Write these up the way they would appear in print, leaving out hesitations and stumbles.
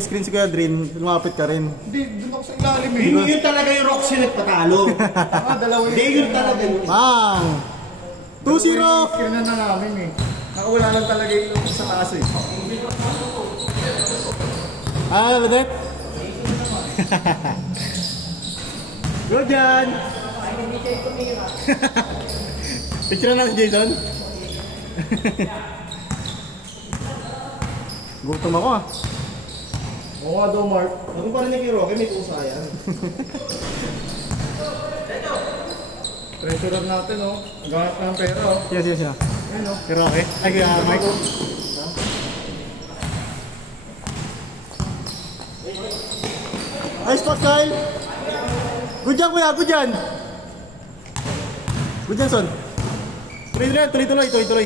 screen si Kuya Drin, lumapit ka rin. Hindi, doon ako sa ilalim eh. Yun talaga yung Roxy nagpatalo. Dalawa yun. Hindi, yun talaga yun. Bang! 2-0! Screen na namin eh. Nakawala lang talaga yung sa taas eh. Ah, Badet? Go dyan! Picture na si Jason? Gutom ako ah. Oo nga daw, Mark. Ako pa rin kay Rocky, may pusa yan. Treasurer natin, oh. Ganap ng pera, oh. Yes. Ayun, oh. Si Rocky? Ay, kaya Mike. Ay, spot Kyle! Good dyan, kuya! Good dyan! Good dyan, son! Tuloy.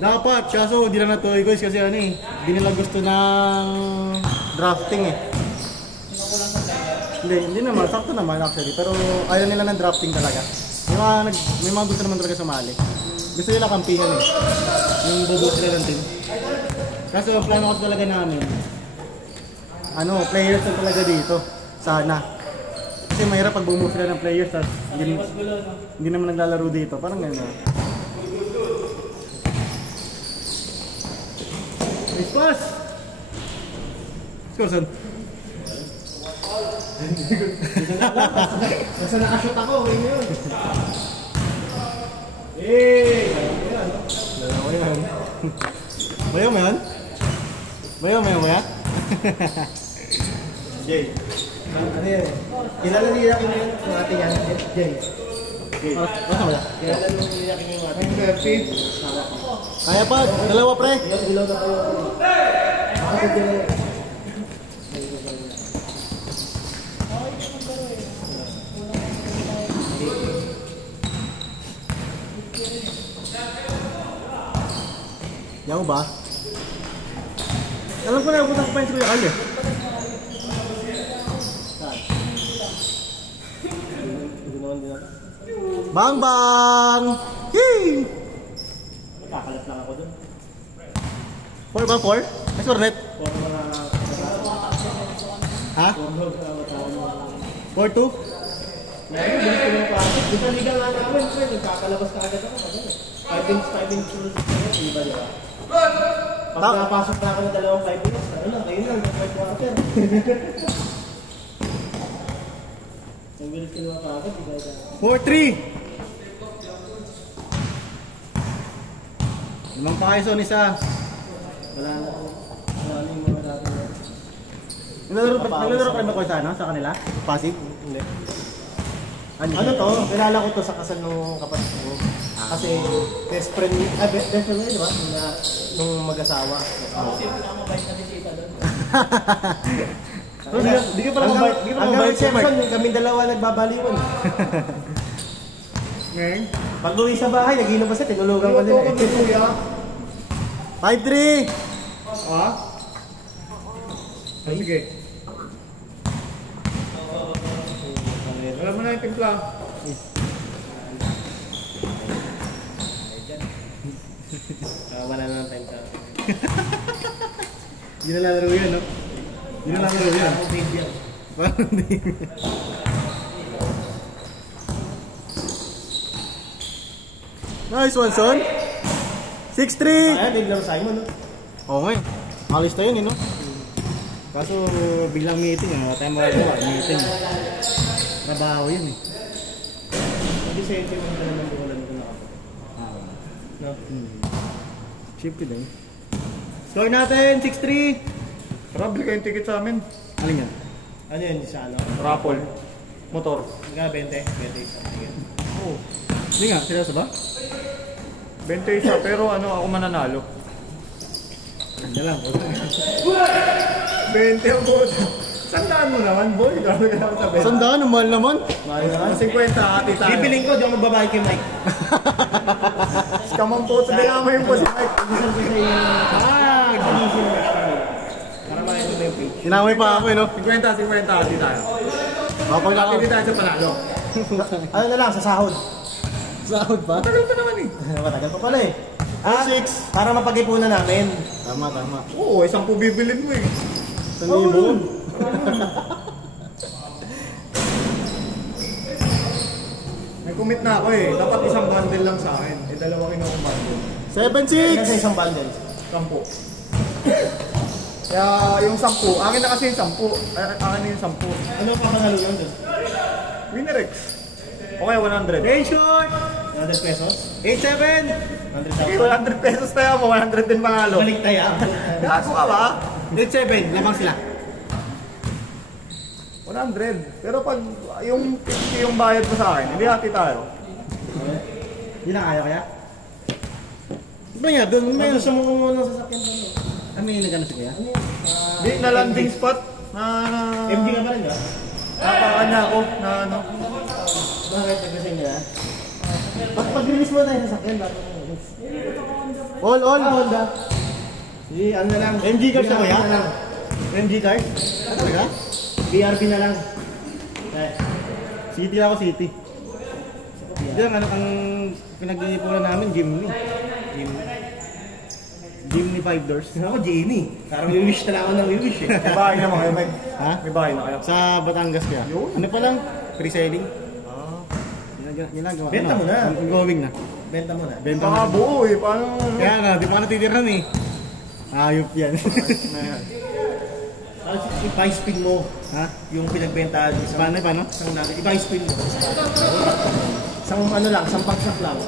Dapat, kaso hindi lang natuloy guys kasi ano eh, hindi nila gusto ng drafting eh. Hindi naman, sakto naman actually, pero ayaw nila ng drafting talaga. May mga gusto naman talaga sumali. Gusto nila kampihan eh, yung bubuo sila ng team. Kaso ang plano ko talaga namin, players na talaga dito, sana. Kasi mahirap pag bumuo sila ng players at hindi naman naglalaro dito, parang gano'n. Nice pass! Score, son. Nasa nakashoot ako, yun yun. Dalawa yan. Bayaw mo yan? Bayaw mo yan? Jay. Ano yan? Kilala niya kami yun kung ating yan. Jay. Basta mo yan? Kilala niya kami yung ating 30. Kaya pa, dalawa pre. Ilaw na kayo ako. Ako Jay. Yaw ba? Alam ko na yung putang pa yung Kuya Carl eh. Bang bang! Yee! Kakalat lang ako dun. 4 ba? 4? Ay, Sornet? Ha? 4-2? Di ba liga nga namin, nagkakalabas ka agad ako. 5 minutes ulit di ba? Pag napasok na ako ng dalawang 5 minutes, ano lang, kayo lang, third quarter. Ang bilis kinuha pa agad, di ba? 4-3! Limang pa kayo, son, isa. Wala na yung mga dati. Naglalaro ka ba sa sa kanila? Pasig? Hindi. Ano to? Kilala ko to sa kasal nung kapatid ko. Kasi best friend niya, di ba? Nung mag-asawa. Kasi pinakamabait na bisita doon. Di ka pala mabait. Hanggang reception, kaming dalawa nagbabaliwan. Ngayon? Pag uwi sa bahay, nag-inom pa siya, tinulugan ko nila. 5-3! Ah? Sige. Alam mo na yung timpla. Wala na ng time sa akin. Hindi na lalaro yun, no? Hindi na lalaro yun. Parang hindi. Nice one, son! 6-3! Kaya, biglang Simon, no? Oo nga eh. Alis tayo yun, no? Kaso biglang meeting, wala tayong magagawa. Meeting. Trabaho yun eh. Hindi sa ito yung naman buwalan ko na ako. No? Shift din. Score natin, 6-3! Travel kayong ticket sa amin. Alin yan? Ano yun, sa ano? Raffle. Motor. Hanggang 20 isa. Oo. Hindi nga, seryoso ba? 20 isa, pero ano, ako mananalo. Hindi lang. 20 ang boss. Sandaan mo naman, boy. Gano'n ka naman sa 20. Sandaan, ang mahal naman. Mahal naman. 50, ati tayo. Bibiling ko, di ako magbabayad kay Mike. Scam ang po. Sabi naman yung po si Mike. Pag-isang ko sa iyo. Pag-isang ko. Para makita mo yung page. Tinamay pa ako, no? 50, ati tayo. Kapag na Ati tayo sa panalo. Ano na lang, sa sahod. Sahod ba? Matagal pa naman eh. Matagal pa pala eh. 6. Para mapag-ipunan namin. Tama, tama. Oo, 10 bibilin mo eh. 1,000. May commit na ako eh. Dapat isang bundle lang sa akin. Eh, dalawa kinuha bundle. 7,6. Kasi isang bundle. 10. Kaya yung 10, akin na kasi yung 10. Akin na yung 10. Ano pa panalo yun doon? Winnerex. Okay, 100. Hey, short. 100 pesos? 8,7. Okay, 100,000? 100 pesos tayo mo. 100 din panalo. Balik tayo. Gago ka ba? 8,7. Lamang sila. 100. Pero pag yung 50 yung bayad mo sa akin, hindi hati tayo. Hindi na kaya kaya? Ba nga, doon may May gusto mo kumuha ng sasakyan doon. may nagano si kuya? Di na landing spot na MG ka ba rin ba? napakanya ako na ano. Bakit nagkasing nila? Pag-release mo na yung sasakyan, bago mo release. All. Honda. Hindi, ano na lang. MG cars na kuya? BRB na lang. MG card? Ah, talaga? BRB na lang. Eh, City ako, City. Diyan, ano ang pinag-iipunan namin? Jimny. Jimny 5 doors. ako, Jamie. Parang wish na lang ako ng wish eh. May bahay na mga may, Ha? may bahay na kayo. Sa Batangas kaya? Yun. Ano pa lang? Pre-selling? Ah. Ginagawa. Benta mo na. Ongoing na. Benta mo na. Benta Baka mo. buo eh, paano? Kaya nga, di pa ka natitiran eh. Ayop yan. I-spin mo Ha? yung pinagbentahan mo. Paano? Isang namin. I-spin mo. Isang ano lang, isang pagsak lang.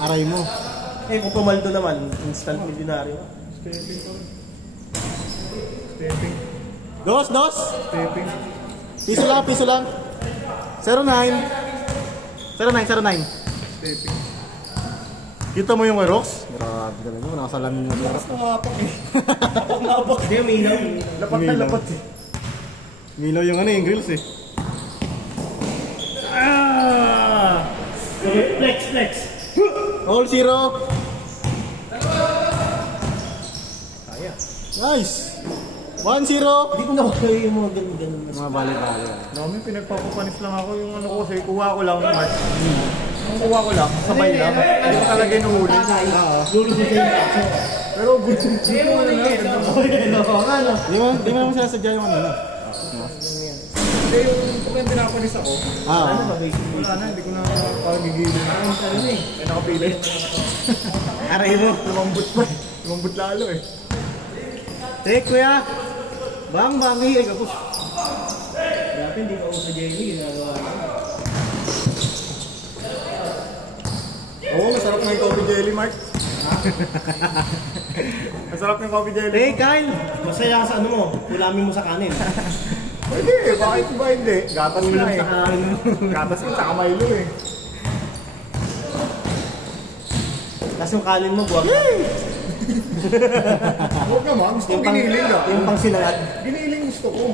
Aray mo. Eh, kung pumaldo naman, instant millionaire. Stepping. Dos! Stepping. Piso lang. 09. 09. Stepping. Kita mo yung Rox? Grabe talaga, nakasalamin yung Rox. Nakapak eh. Napak. Hindi, may ilaw. Lapat na lapat eh. Milaw yung yung grills eh. Ah! Flex. All 0. Kaya. Nice. 1-0. Hindi ko nakakaya yung mga ganun-ganun. Mga bali-bali. Dami, pinagpapapanis lang ako yung ano ko kasi kuha ko lang Mark. Ang kuha ko lang, sabay lang. Hindi ko talaga inuhuli. Lulus mo sa yung Pero good mo na lang. Di mo naman sinasadya yung ano. Hindi yung kung pinapanis ako, Ah. wala na, hindi ko na pagigilin. Kaya nakapili. Aray mo. Lumambot pa eh. Lumambot lalo eh. Take kuya. Bang, hiig ako. Dati hindi ka sa Jamie, ginagawa lang. Oo, masarap na yung coffee jelly, Mark. Masarap na yung coffee jelly. Take Kyle. Masaya ka sa ano mo, ulamin mo sa kanin. Pwede eh, bakit ba hindi? Gatas na eh. Ano? Gatas yun, saka Milo eh. Tapos yung kanin mo, buwag. Huwag naman, gusto ko giniling ka. Yung pang sinangad. Giniling gusto ko.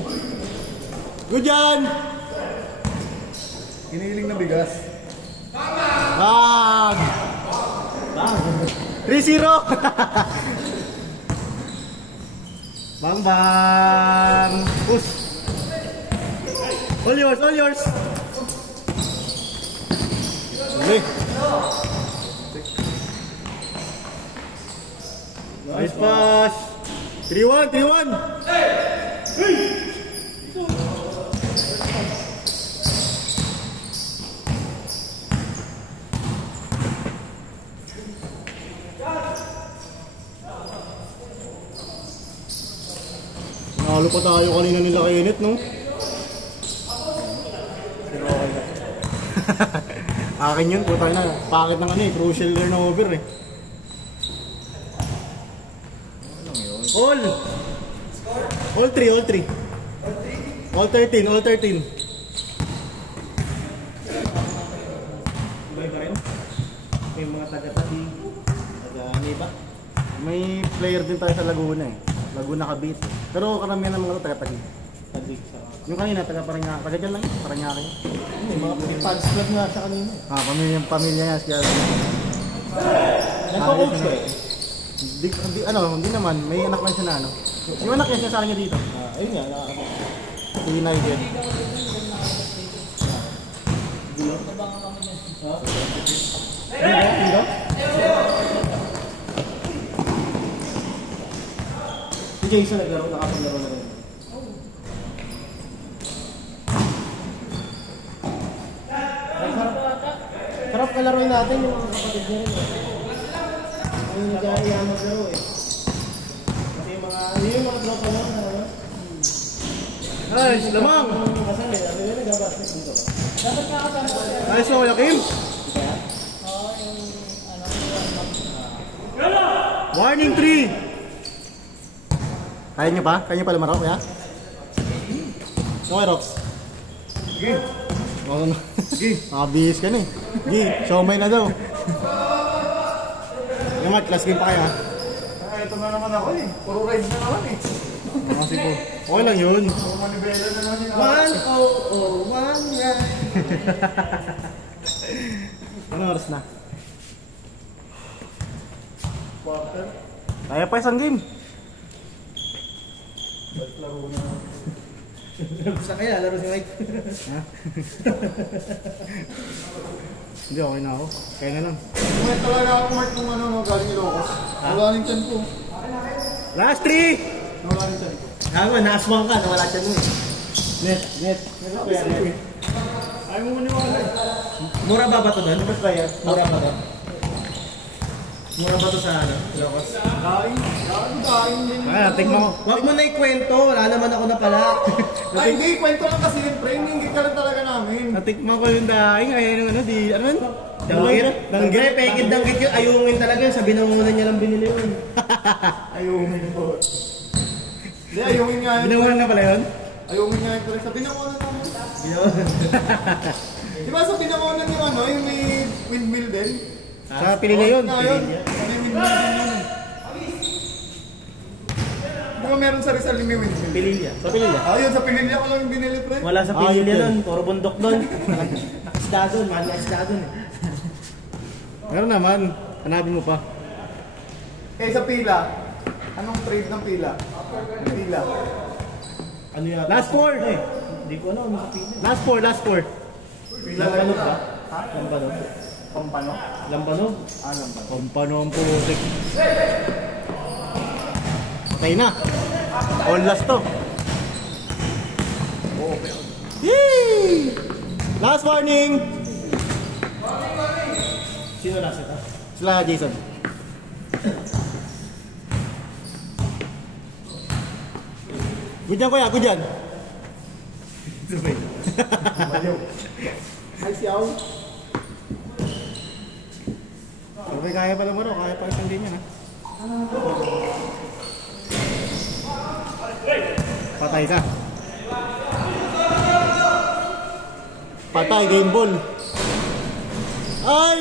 Good yan. Giniling na bigas. Bang. 3-0. Bang. Push. All yours. Okay. Nice pass. 3-1. Nalo pa tayo kanina nila kainit, no? Akin yun, puta na. Pakit ng ano eh, crucial turnover eh. All 3. All 13. Iba-iba rin. May mga taga-tabi, taga-niba. May player din tayo sa Laguna eh. Laguna Cavite. Pero karamihan ng mga taga-Taguig. Tagbig sa... Yung kanina, taga-Paranaque. Taga dyan lang yun, Paranaque. May mga fans club nga sa kanina. Ah, pamilya niya. Kaya, Nagpa-coach ko eh. hindi naman. May anak lang siya na ano. Yung anak niya, sinasali niya dito. Ayun nga, nakakapag. Si United. Jason naglaro, nakapaglaro na rin. Sarap kalaroin natin yung kapatid niya rin. Yung nag-aayaan maglaro eh. Kasi yung mga tropa mo, ano? Ay, lamang! Kasal eh, sabi nila nag-basket dito ba? Dapat nakasama ko siya. Ayos mo, Yakim! Kaya? Oo, yung Warning 3! Kaya nyo pa? Kaya nyo pa lumaro, kaya? Okay, Rox. Sige. Ano? Sige. Nakabihis ka na eh. Gi, siomay na daw. Yung Mark, last game pa kaya? Ah, ito na naman ako eh. Puro rides na naman eh. Kasi po. Okay lang yun. Puro manibela na naman yung 1-0-1 yan. Anong oras na? quarter. Kaya pa isang game. Laro na. Gusto kaya, laro si Mike. Ha? Hindi, okay na ako. Kaya na lang. Kumain talaga ako Mark kung ano no, galing Ilocos. Wala rin chan ko. Last 3! Wala rin chan ko. Ako, naaswang ka, nawala siya nun. Net, net. Ayaw mo maniwala eh. Mura ba to doon? Mura ba to? Mura ba to sa ano? Ilocos? Kain din. Kaya, tingnan mo. Huwag mo na ikwento, wala naman ako na pala. Ay, hindi, kwento lang kasi yun, pre. Hindi ka lang talaga namin. Natikman ko yung daing. Ayaw yung ano, di, ano yun? Danggit? Danggit? Pekit danggit yun, ayungin talaga yun. Sabi na muna niya lang binili yun. Ayungin po. Hindi, ayungin nga yun. Binawalan na pala yun? Ayungin nga yun, pre. Sa binawanan naman. Di ba sa binawanan yung ano, yung may windmill din? Sa Pilila yun. Nga yun. May windmill din yun. Di ba meron sa Rizal yung may windmill? Pililya. Sa Pilila. Ah, yun, sa Pililya ko lang yung binili, pre. Wala sa Ah, Pililya yun. nun, puro bundok doon. Nakasda doon, mahal na isda doon eh. Meron naman. Hanapin mo pa. Eh, sa pila. Anong trade ng pila? Ng pila. Ano yata? Last 4! Hindi ko alam, ano sa Pililya. Last 4, last 4. Pila lang Lambanog ba? Ha? Lambanog? Pampano? Lambanog? Ah, lampan. Pampano ang putik. Patay na. All last to. Yee! Last warning! Sino last ito? Sila Jason. Good dyan kuya, good dyan. Ay, siyaw. Okay, kaya pa lumaro, kaya pa isang game yan ha. Patay ka. Patay, game ball. Ay!